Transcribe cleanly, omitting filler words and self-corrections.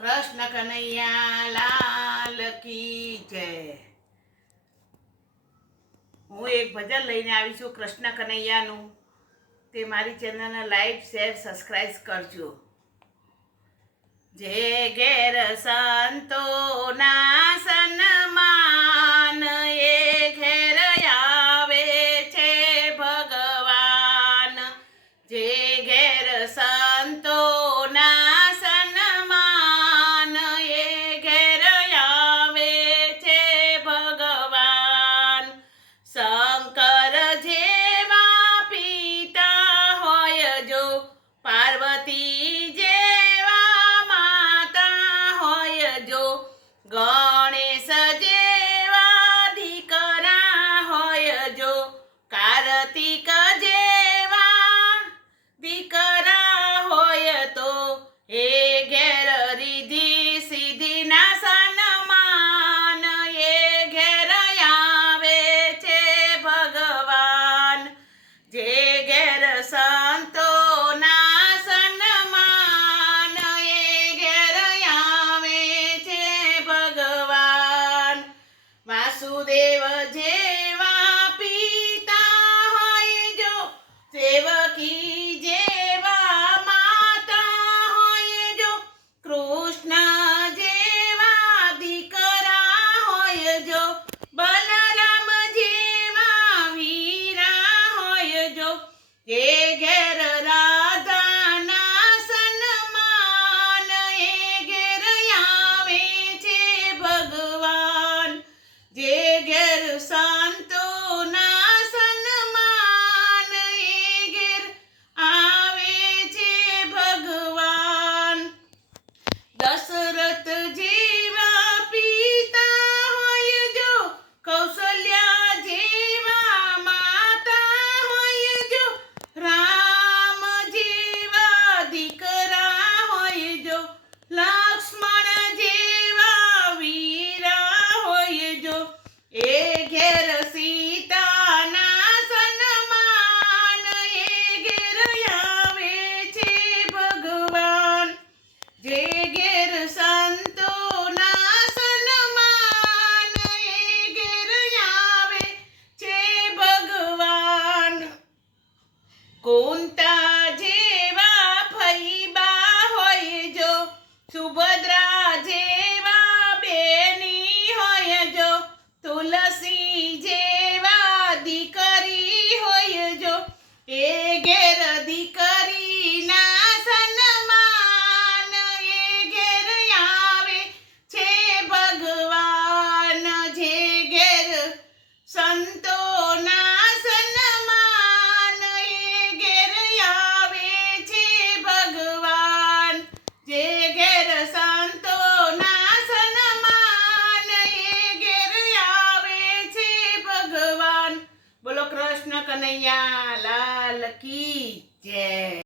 કૃષ્ણ કનૈયા લાલ કી જય. હું એક ભજન લઈને આવી છું કૃષ્ણ કનૈયાનું. તે મારી ચેનલને લાઈક શેર સબસ્ક્રાઈબ કરજો. જે ઘેર સંતોના સન્માન એ ઘેર આવે છે ભગવાન. જે ઘેર સંતોના સન્માન એ ઘેર આવે છે ભગવાન. શંકર જેવા પિતા હોય જો, પાર્વતી જેવા માતા હોય જો, ગણેશ જેવા દીકરા હોય જો, કાર્તિક જેવા દીકરા હોય તો એ ઘેર રીધિ સિદ્ધિના સન્માન એ ઘેર આવે છે ભગવાન. જે ઘેર સંતોના સન્માન એ ઘેર આવે છે ભગવાન. વાસુદેવ જેવા પિતા હોય જો, દેવકી જેવા માતા હોય જો, કૃષ્ણ જેવા દીકરા હોય જો, બલરામ જેવા વીરા હોય જો, એ ઘેર રાધાના સન્માન એ ઘેર આવે છે ભગવાન. જે ઘેર સંતોના સન્માન એ ઘેર આવે છે ભગવાન. દશરથ જેવા પિતા હોય જો, કૌશલ્યા જેવા માતા હોય જો, રામ જેવા દીકરા હોય જો, લક્ષ્મણ જેવા વીરા હોય જો, એ ઘેર સીતાના સન્માન એ ઘેર આવે છે ભગવાન. જે ઘેર સંતોના સન્માન એ ઘેર આવે છે ભગવાન. કુંતા જેવા ફઈબા હોય જો, સુભદ્રા જેવા બેની હોય જો, તુલસી જેવા દીકરી હોય જો, એ ઘેર દીકરીના સન્માન એ ઘેર આવે છે ભગવાન. જે ઘેર સંતોના સન્માન એ ઘેર આવે છે ભગવાન. જે ઘેર સંતોના સન્માન એ ઘેર આવે છે ભગવાન. બોલો કૃષ્ણ કનૈયા લાલ કી જય.